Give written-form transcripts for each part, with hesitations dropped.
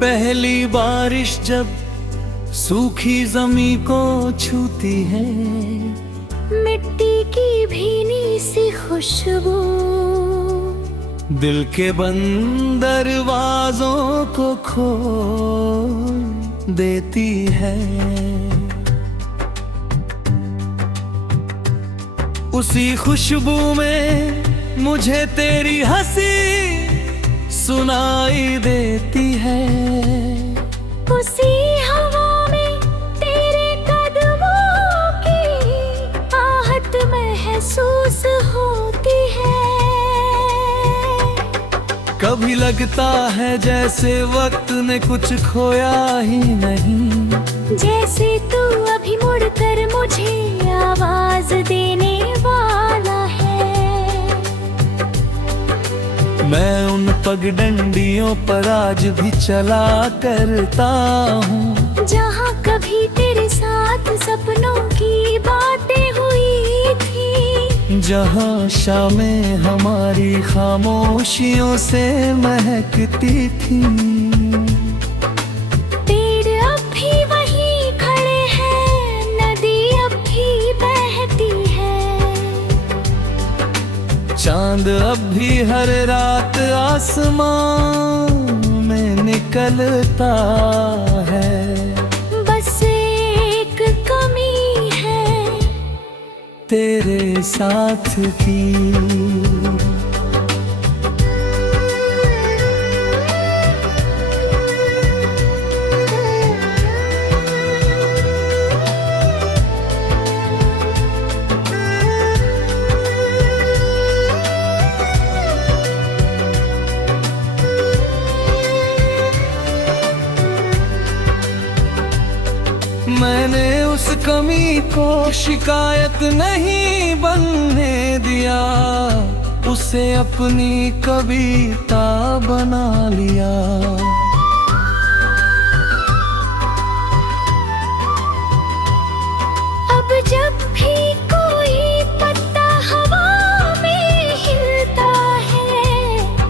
पहली बारिश जब सूखी जमीन को छूती है, मिट्टी की भीनी सी खुशबू दिल के बंद दरवाजों को खोल देती है। उसी खुशबू में मुझे तेरी हंसी सुनाई देती है। उसी हवा में तेरे कदमों की आहट महसूस होती है। कभी लगता है जैसे वक्त ने कुछ खोया ही नहीं, जैसे तू अभी मुड़कर मुझे आवाज देने वाला है। मैं उन पगडंडियों पर आज भी चला करता हूँ, जहाँ कभी तेरे साथ सपनों की बातें हुई थी, जहाँ शामें हमारी खामोशियों से महकती थी। पेड़ अब भी वहीं खड़े हैं, नदी अब भी बहती है, चांद अब भी हर रात आसमान में निकलता है। बस एक कमी है तेरे साथ की। मैंने उस कमी को शिकायत नहीं बनने दिया, उसे अपनी कविता बना लिया। अब जब भी कोई पत्ता हवा में हिलता है,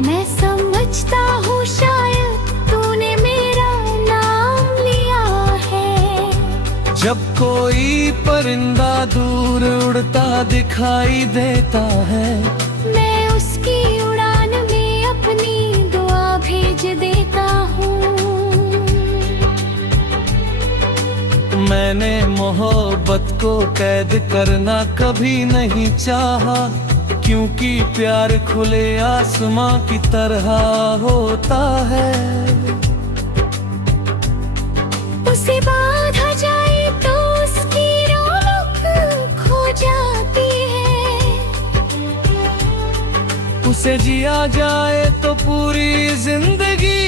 मैं समझता हूँ शायद तूने मेरा नाम लिया है। जब कोई परिंदा दूर उड़ता दिखाई देता है, मैं उसकी उड़ान में अपनी दुआ भेज देता हूँ। मैंने मोहब्बत को कैद करना कभी नहीं चाहा, क्योंकि प्यार खुले आसमां की तरह होता है। उसे बांधा जाए तो उसकी रौनक खो जाती है, उसे जिया जाए तो पूरी जिंदगी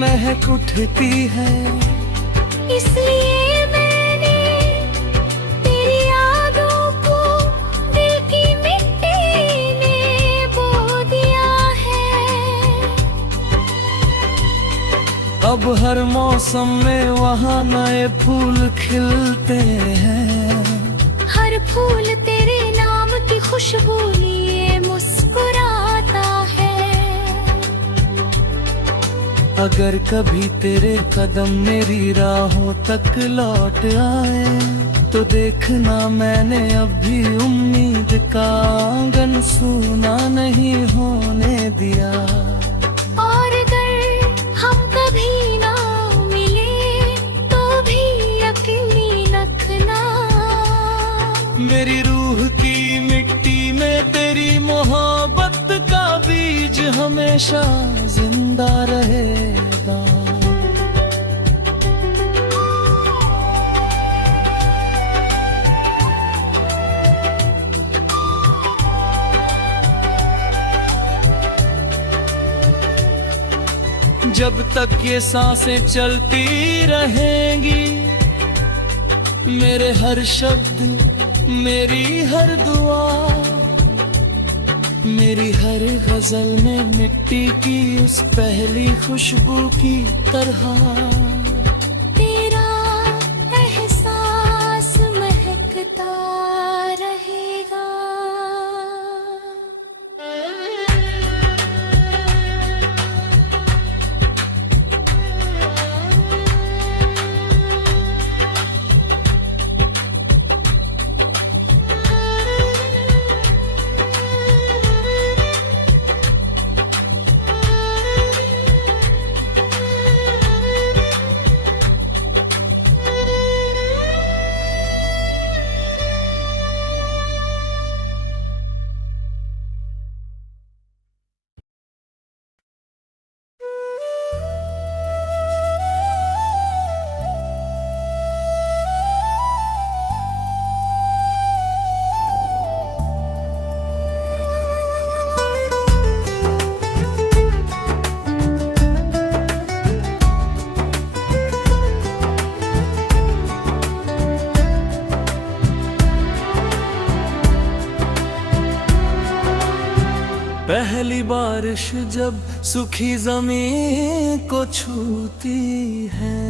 महक उठती है। इसलिए मैंने तेरी यादों को दिल की मिट्टी ने बो दिया है। अब हर मौसम में वहाँ नए फूल खिलते हैं, हर फूल तेरे नाम की खुशबू लिए मुस्कुराता है। अगर कभी तेरे कदम मेरी राहों तक लौट आए, तो देखना मैंने अभी उम्मीद का आंगन सूना नहीं होने दिया। और अगर हम कभी ना मिले तो भी यकीनी रखना, मेरी रूह की मिट्टी में तेरी मोहब्बत का बीज हमेशा जिंदा रहेगा। जब तक ये सांसें चलती रहेंगी, मेरे हर शब्द मेरी हर दुआ मेरी हर गजल में मिट्टी की उस पहली खुशबू की तरह तेरा एहसास महकता रहेगा। पहली बारिश जब सूखी जमीन को छूती है,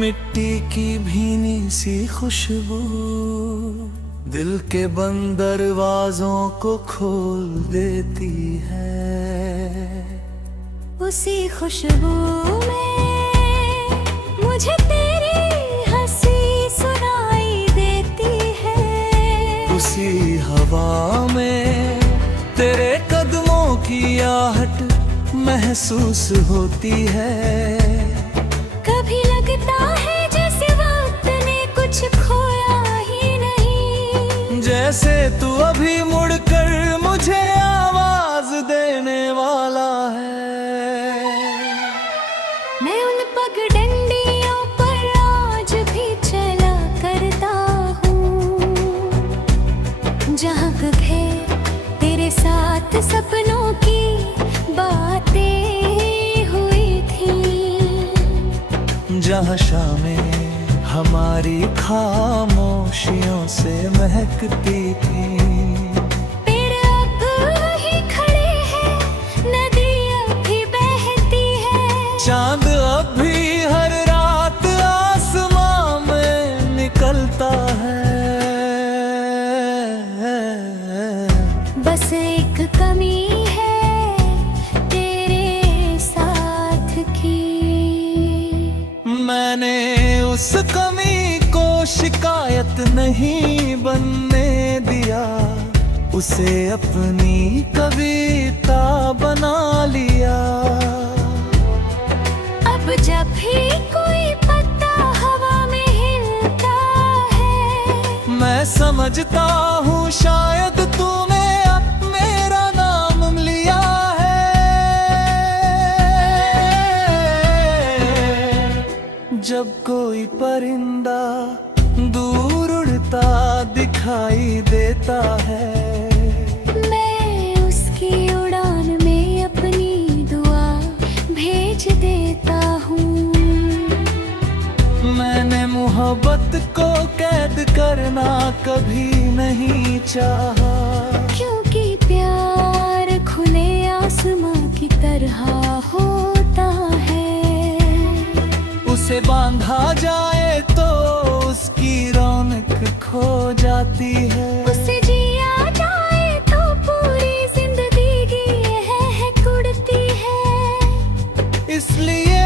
मिट्टी की भीनी सी खुशबू दिल के बंद दरवाजों को खोल देती है। उसी खुशबू में मुझे तेरी हंसी सुनाई देती है। उसी हवा में तेरे कदमों की आहट महसूस होती है। कभी लगता है जैसे वक्त ने कुछ खोया ही नहीं, जैसे तू अभी मुड़कर मुझे आवाज देने वाला है। मैं उन पगडंडियों पर आज भी चला करता हूँ, जहाँ कभी तेरे साथ सपनों की बातें हुई थी, जहाँ शामें हमारी खामोशियों से महकती थी। पेड़ अब ही खड़े हैं, नदी अब भी बहती है, चांद अब भी हर रात आसमां में निकलता है। बस एक कमी है तेरे साथ की। मैंने उस कमी को शिकायत नहीं बनने दिया, उसे अपनी कविता बना लिया। अब जब भी कोई पत्ता हवा में हिलता है, मैं समझता हूँ शायद तूने अब मेरा नाम लिया है। जब कोई परिंदा दूर उड़ता दिखाई देता है, मैं उसकी उड़ान में अपनी दुआ भेज देता हूँ। मैंने मोहब्बत को कैद करना कभी नहीं चाहा, क्योंकि प्यार खुले आसमां की तरह होता है। उसे बांधा जाए तो उसकी रौनक खो जाती है। उसे जिया जाए तो पूरी जिंदगी है कुड़ती है। इसलिए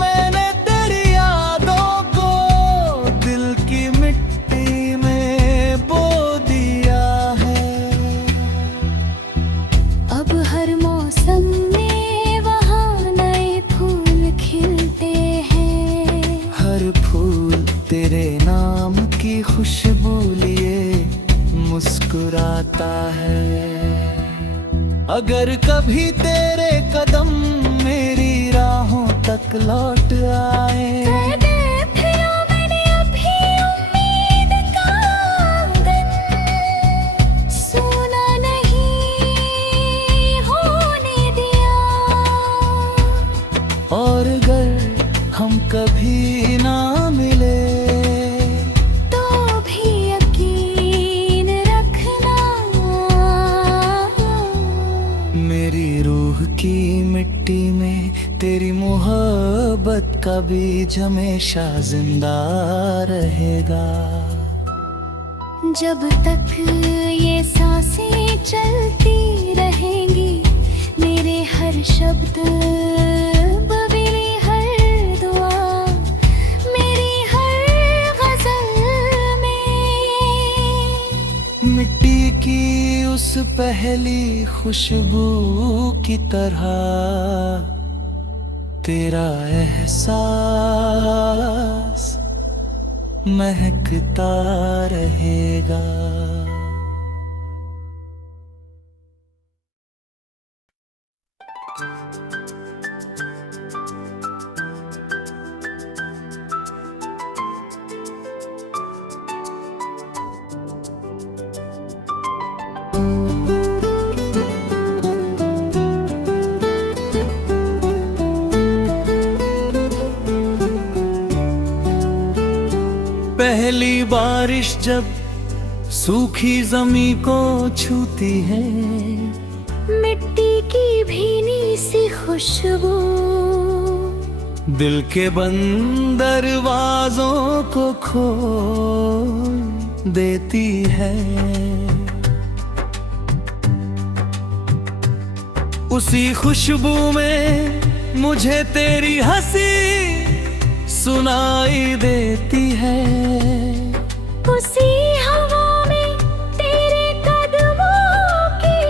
मैंने तेरी यादों को दिल की मिट्टी में बो दिया है। अब हर मौसम में वहाँ नए फूल खिलते हैं, हर फूल तेरे नाम की खुशबू लिए मुस्कुराता है। अगर कभी तेरे कदम मेरी राहों तक लौट आए, मैंने अभी उम्मीद का आंगन सोना नहीं होने दिया। और अगर हम कभी ना मिले तो भी यकीन रखना मोहब्बत का बीज हमेशा जिंदा रहेगा। जब तक ये सांसें चलती रहेंगी, मेरे हर शब्द मेरी हर दुआ, मेरी हर गजल में मिट्टी की उस पहली खुशबू की तरह तेरा एहसास महकता रहेगा। पहली बारिश जब सूखी जमीन को छूती है, मिट्टी की भीनी सी खुशबू दिल के बंद दरवाजों को खोल देती है। उसी खुशबू में मुझे तेरी हंसी सुनाई देती है। उसी हवा में तेरे कदमों की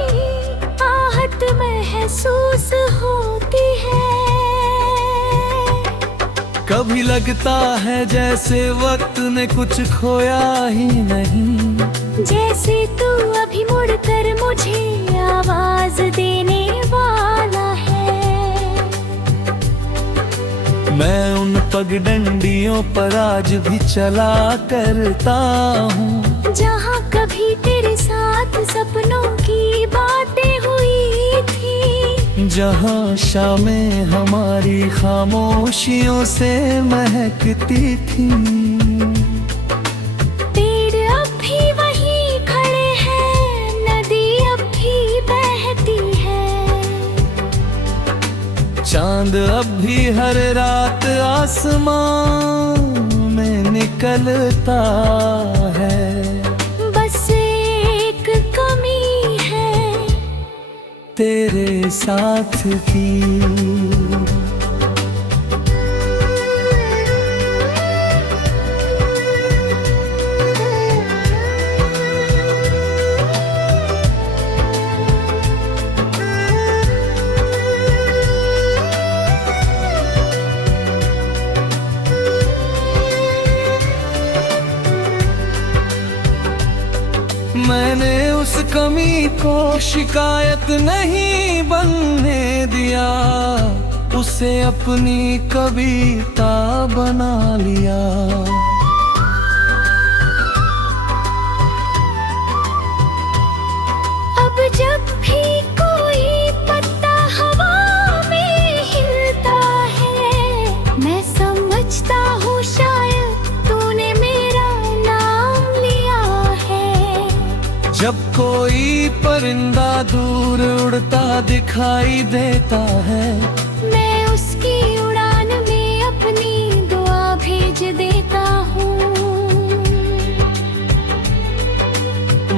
आहट महसूस होती है। कभी लगता है जैसे वक्त ने कुछ खोया ही नहीं, जैसे तू अभी मुड़कर मुझे आवाज देने वाला है। मैं उन पगडंडियों पर आज भी चला करता हूँ, जहाँ कभी तेरे साथ सपनों की बातें हुई थी, जहाँ शामें हमारी खामोशियों से महकती थी। पेड़ अब भी वहीं खड़े हैं, नदी अब भी बहती है, चांद अब भी हर रात आसमान में निकलता है। बस एक कमी है तेरे साथ की। मैंने उस कमी को शिकायत नहीं बनने दिया, उसे अपनी कविता बना लिया। अब जब भी कोई पत्ता हवा में हिलता है, मैं समझता हूँ शायद तूने मेरा नाम लिया है। जब कोई परिंदा दूर उड़ता दिखाई देता है, मैं उसकी उड़ान में अपनी दुआ भेज देता हूँ।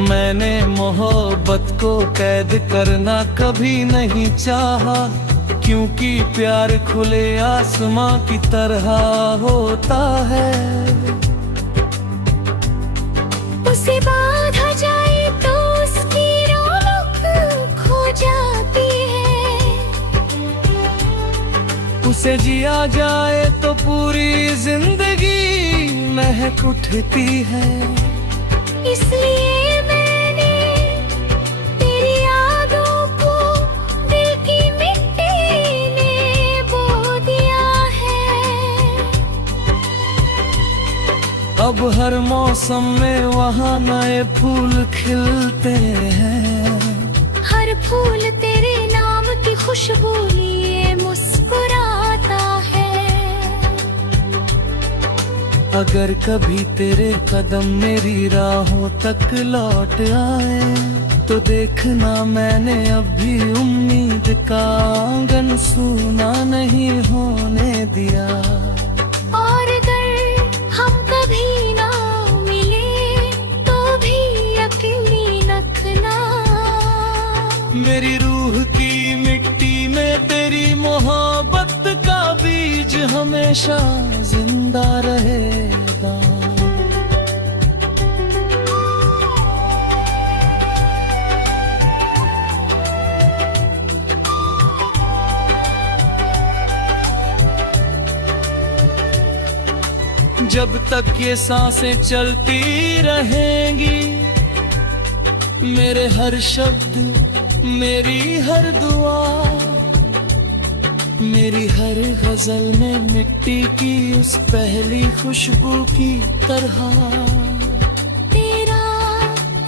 मैंने मोहब्बत को कैद करना कभी नहीं चाहा, क्योंकि प्यार खुले आसमां की तरह होता है। उसे बांधा जाए तो उसकी रौनक खो जाती है, उसे जिया जाए तो पूरी जिंदगी महक उठती है। इसलिए मैंने तेरी यादों को दिल की मिट्टी ने बो दिया है। अब हर मौसम में वहाँ नए फूल खिलते हैं, हर फूल तेरे नाम की खुशबू लिए मुस्कुराता है। अगर कभी तेरे कदम मेरी राहों तक लौट आए तो देखना मैंने अभी उम्मीद का आंगन सूना नहीं होने दिया। और अगर हम कभी ना मिले तो भी यकीनी रखना, मेरी रूह की मिट्टी में तेरी मोहब्बत का बीज हमेशा जिंदा रहेगा। जब तक ये सांसें चलती रहेंगी, मेरे हर शब्द, मेरी हर दुआ, मेरी हर गजल में मिट्टी की उस पहली खुशबू की तरह तेरा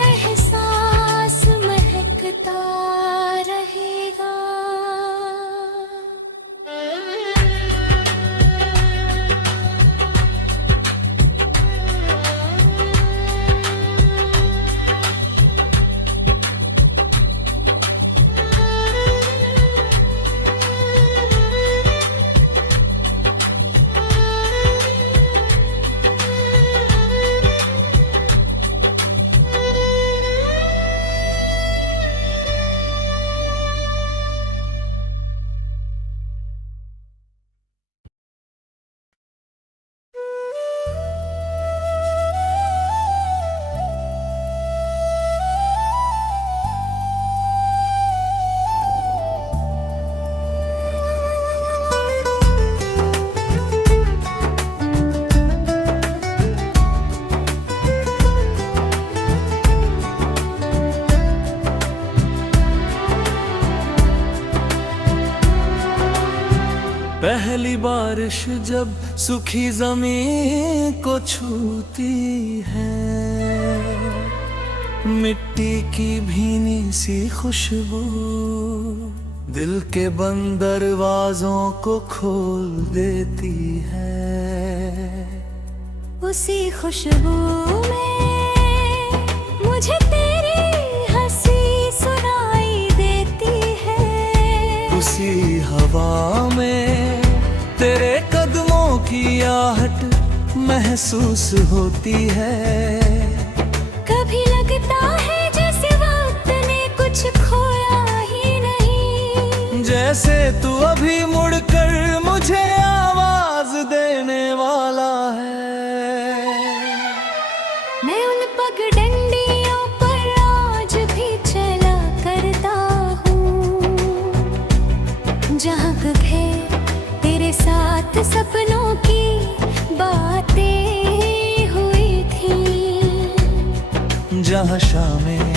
एहसास महकता रहेगा। पहली बारिश जब सूखी जमीन को छूती है, मिट्टी की भीनी सी खुशबू दिल के बंद दरवाजों को खोल देती है। उसी खुशबू में मुझे तेरी हंसी सुनाई देती है। उसी हवा में तेरे कदमों की आहट महसूस होती है। कभी लगता है जैसे वक्त ने कुछ खोया ही नहीं, जैसे तू अभी मुड़कर मुझे आवाज देने वाला है। मैं उन पगडंडियों पर आज भी चला करता हूँ जहाँ कभी तेरे साथ सपनों की बातें हुई थी, जहाँ शामें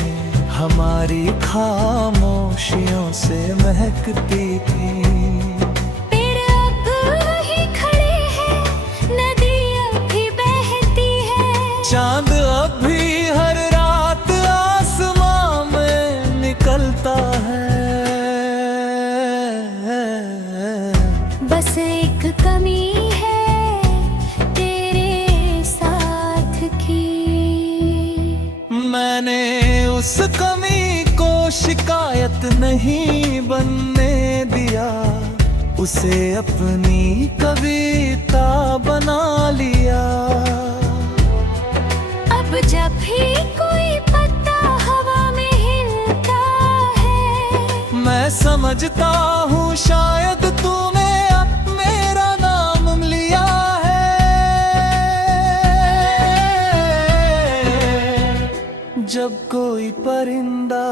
हमारी खामोशियों से महकती थी। पेड़ अब वहीं खड़े हैं, नदी अब भी बहती है, चांद अब भी हर रात आसमां में निकलता है। बस एक कमी है तेरे साथ की, मैंने उस कमी को शिकायत नहीं बनने दिया, उसे अपनी कविता बना लिया। अब जब भी कोई पत्ता हवा में हिलता है, मैं समझता हूँ शायद तूने अब मेरा नाम लिया है। जब कोई परिंदा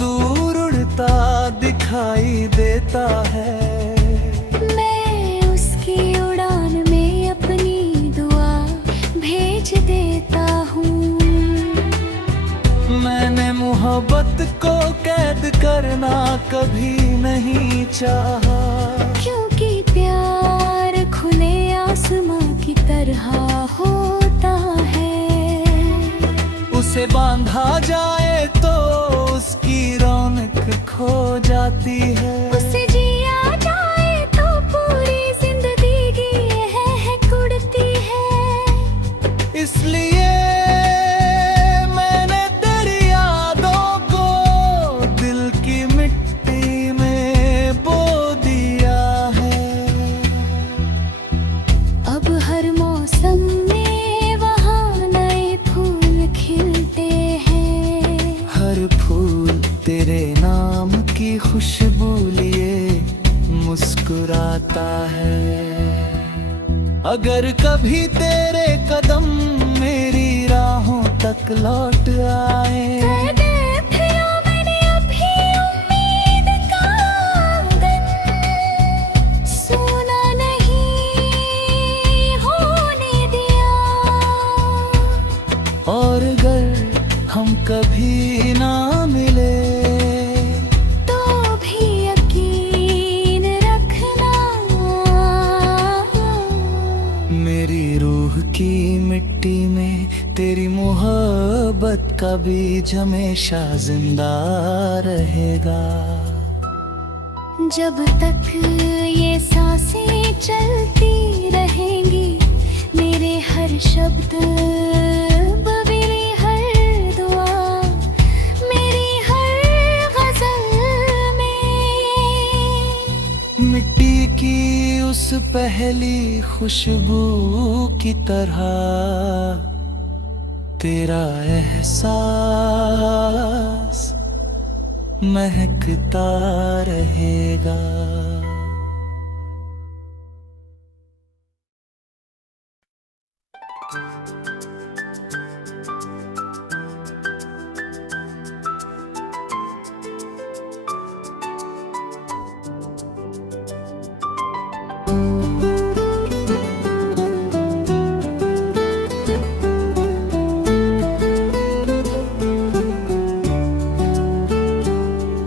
दूर उड़ता दिखाई देता है, मैं उसकी उड़ान में अपनी दुआ भेज देता हूँ। मैंने मोहब्बत को कैद करना कभी नहीं चाहा, क्योंकि प्यार खुले आसमां की तरह होता है। उसे बांधा जाए तो उसकी रौनक खो जाती है। उसे जिया जाए तो पूरी जिंदगी है कुड़ती है। अगर कभी तेरे कदम मेरी राहों तक लौट आए, फिरो मैंने अभी उम्मीद का आंगन, सोना नहीं होने दिया। और अगर हम कभी ना मिले तो भी यकीन रखना, मेरी रूह की मिट्टी में तेरी मोहब्बत का बीज हमेशा जिंदा रहेगा। जब तक ये सांसें चलती रहेंगी, मेरे हर शब्द मेरी हर दुआ, मेरी हर गजल में मिट्टी की उस पहली खुशबू की तरह तेरा एहसास महकता रहेगा।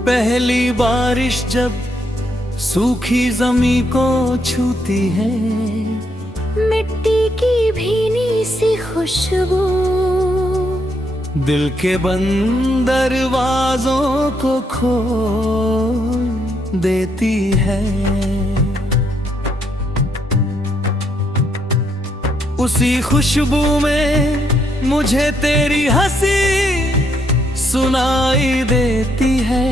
पहली बारिश जब सूखी जमी को छूती है, मिट्टी की भीनी सी खुशबू दिल के बंद दरवाजों को खोल देती है। उसी खुशबू में मुझे तेरी हंसी सुनाई देती है।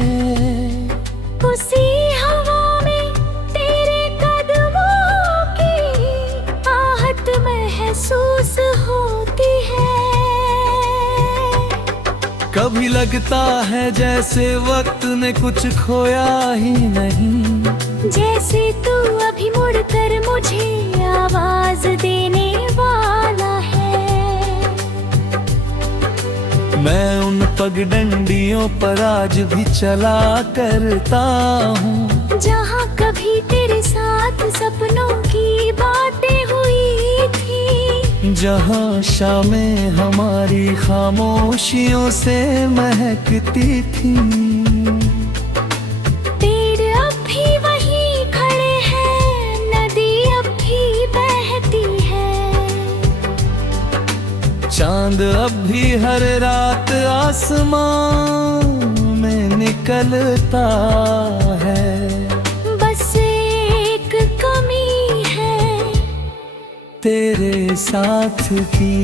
उसी हवा में तेरे कदमों की आहट महसूस होती है। कभी लगता है जैसे वक्त ने कुछ खोया ही नहीं, जैसे तू अभी मुड़कर मुझे आवाज देने वाला है। मैं उन पगडंडियों पर आज भी चला करता हूँ, जहाँ कभी तेरे साथ सपनों की बातें हुई थी, जहाँ शामें हमारी खामोशियों से महकती थी। पेड़ अब भी वहीं खड़े हैं, नदी अब भी बहती है, चांद अब भी हर रात आसमान में निकलता है। बस एक कमी है तेरे साथ की।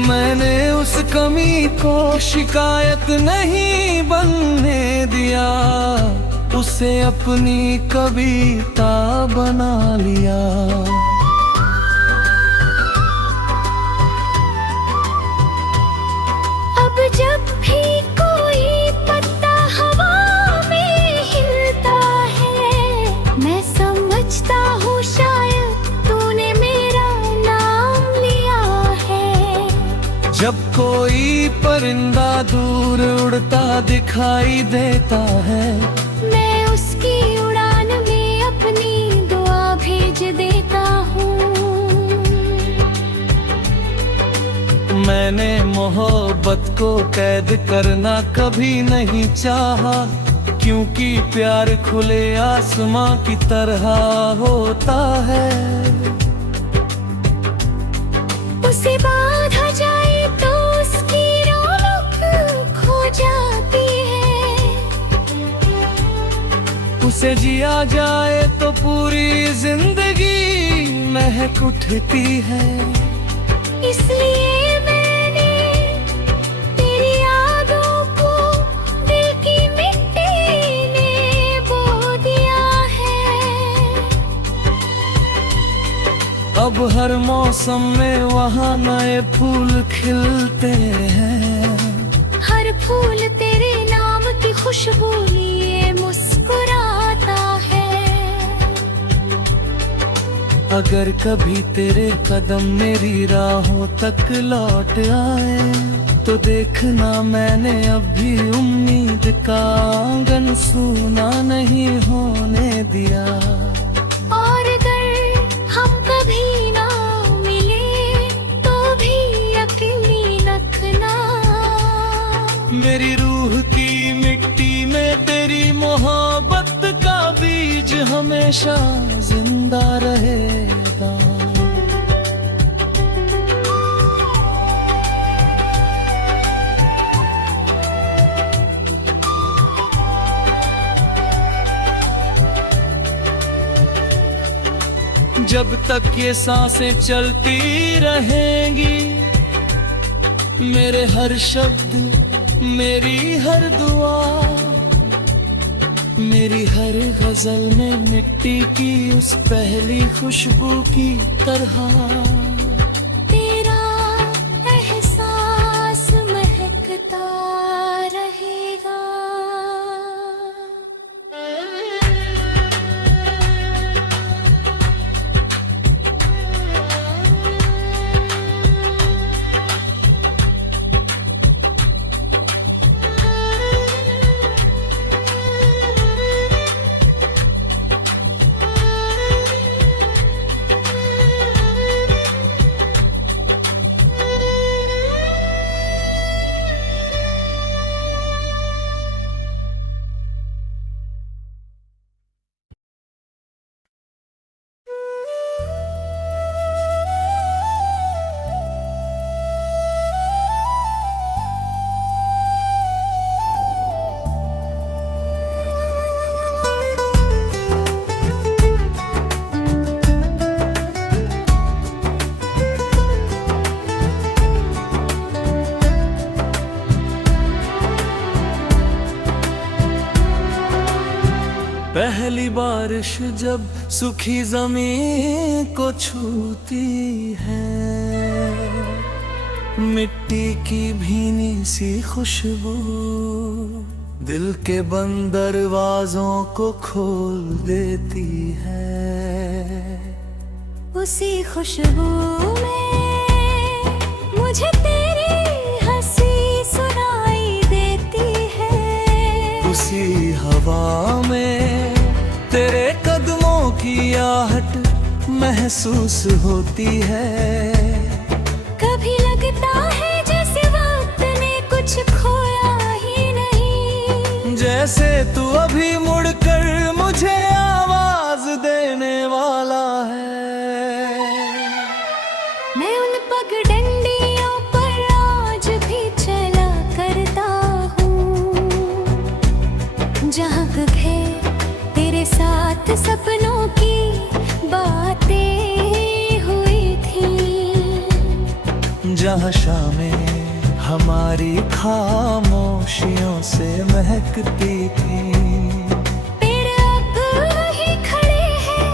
मैंने उस कमी को शिकायत नहीं बनने दिया, उसे अपनी कविता बना लिया। अब जब भी कोई पत्ता हवा में हिलता है, मैं समझता हूँ शायद तूने मेरा नाम लिया है। जब कोई परिंदा दूर उड़ता दिखाई देता है, मैं उसकी उड़ान में अपनी दुआ भेज देता हूँ। मैंने मोहब्बत को कैद करना कभी नहीं चाहा, क्योंकि प्यार खुले आसमां की तरह होता है। उसे बांधा जाए तो उसकी रौनक खो जाती है, उसे जिया जाए तो पूरी जिंदगी महक उठती है। इसलिए मैंने तेरी यादों को अब हर मौसम में वहाँ नए फूल खिलते हैं। हर फूल तेरे नाम की खुशबू लिए मुस्कुराता है। अगर कभी तेरे कदम मेरी राहों तक लौट आए, तो देखना मैंने अभी उम्मीद का आंगन सूना नहीं होने दिया। और अगर हम कभी ना मिले तो भी अकेली रखना। मेरी रूह की मिट्टी में तेरी मोहब्बत का बीज हमेशा जिंदा रहेगा। जब तक ये सांसें चलती रहेंगी, मेरे हर शब्द, मेरी हर दुआ, मेरी हर गजल में मिट्टी की उस पहली खुशबू की तरह तेरा एहसास महकता रहेगा। पहली बारिश जब सूखी जमीन को छूती है, मिट्टी की भीनी सी खुशबू दिल के बंद दरवाजों को खोल देती है। उसी खुशबू में मुझे तेरी हंसी सुनाई देती है। उसी हवा में तेरे कदमों की आहट महसूस होती है। कभी लगता है जैसे वक्त ने कुछ खोया ही नहीं, जैसे तू अभी मुड़कर मुझे आवाज देने वाला है। मैं उन पगडंडियों पर आज भी चला करता हूँ, जहाँ कभी तेरे साथ सपनों की बातें हुई थी। जहाँ शामें हमारी खामोशियों से महकती थी। पेड़ अब ही खड़े हैं,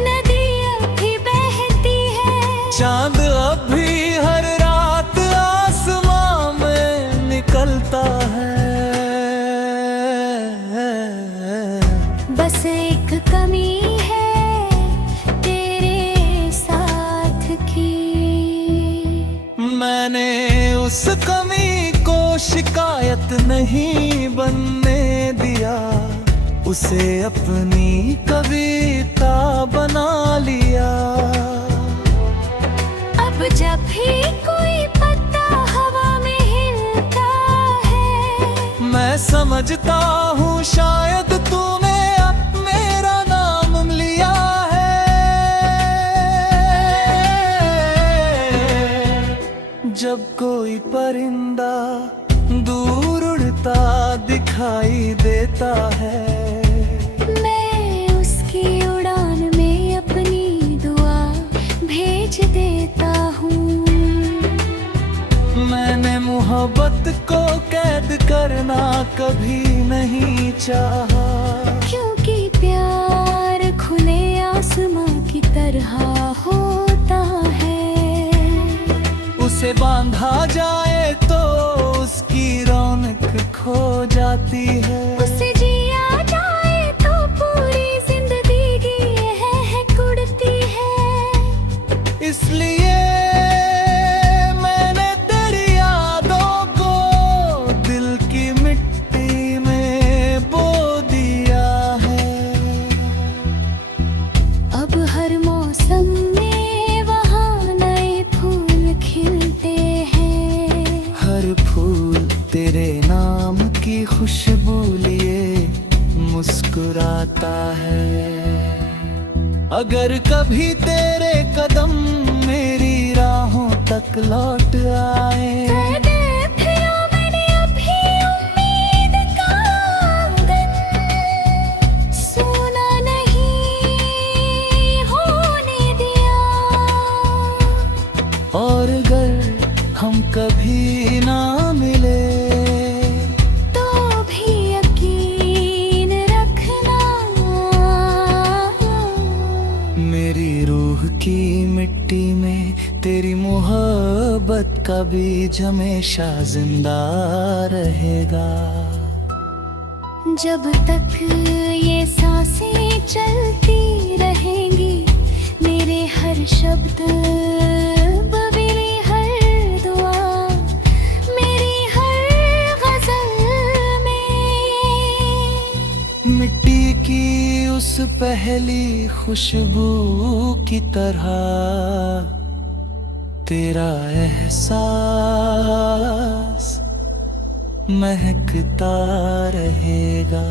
नदी अब भी बहती है। चांद अब भी हर रात आसमां में निकलता है। बस एक कमी है तेरे साथ की। मैंने उस कमी को शिकायत नहीं बनने दिया, उसे अपनी कविता बना लिया। अब जब भी कोई पत्ता हवा में हिलता है, मैं समझता हूँ शायद तूने अब मेरा नाम लिया है। जब कोई परिंदा दूर उड़ता दिखाई देता है, मैं उसकी उड़ान में अपनी दुआ भेज देता हूँ। मैंने मोहब्बत को कैद करना कभी नहीं चाहा, क्योंकि प्यार खुले आसमां की तरह होता से बांधा जाए तो उसकी रौनक खो जाती है। उसे जिया जाए तो पूरी जिंदगी है कुड़ती है। इसलिए मैंने तेरी यादों को दिल की मिट्टी में बो दिया है। अब हर मौसम में वहाँ नए फूल खिलते हैं। हर फूल तेरे नाम की खुशबू लिए मुस्कुराता है। अगर कभी तेरे कदम मेरी राहों तक लौट आए, मैंने अभी उम्मीद का आंगन सोना नहीं होने दिया। और अगर हम कभी ना मिले तो भी यकीन रखना, मेरी रूह की मिट्टी में तेरी मोहब्बत का बीज हमेशा जिंदा रहेगा। जब तक ये सांसें चलती रहेंगी, मेरे हर शब्द बवेली, हर दुआ मेरी हर गजल में। मिट्टी की उस पहली खुशबू की तरह तेरा एहसास महकता रहेगा।